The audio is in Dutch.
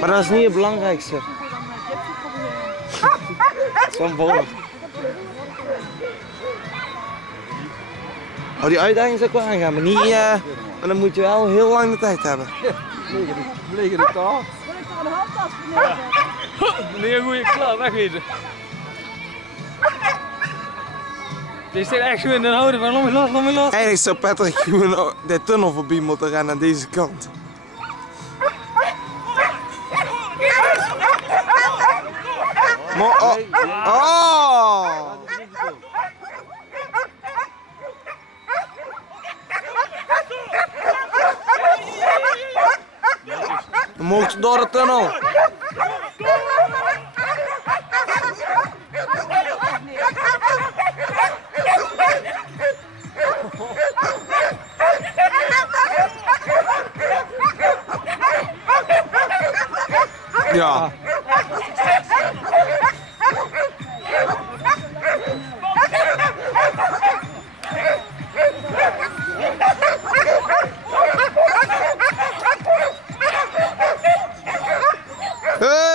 Maar dat is niet het belangrijkste. Het is gewoon volgen. Oh, die uitdaging is ook wel aangaan, maar niet. Maar dan moet je wel heel lang de tijd hebben. Liggen de taal. Wil ik er een handtas voor neerzetten? Meneer, goeie klaar, wegwezen. Dit is echt gewoon een houden van, laat me los, laat me los. Eigenlijk zou Patrick gewoon de tunnel voorbij moeten rennen aan deze kant. Maar, oh! Oh! We mogen door de tunnel. Ja. Hey!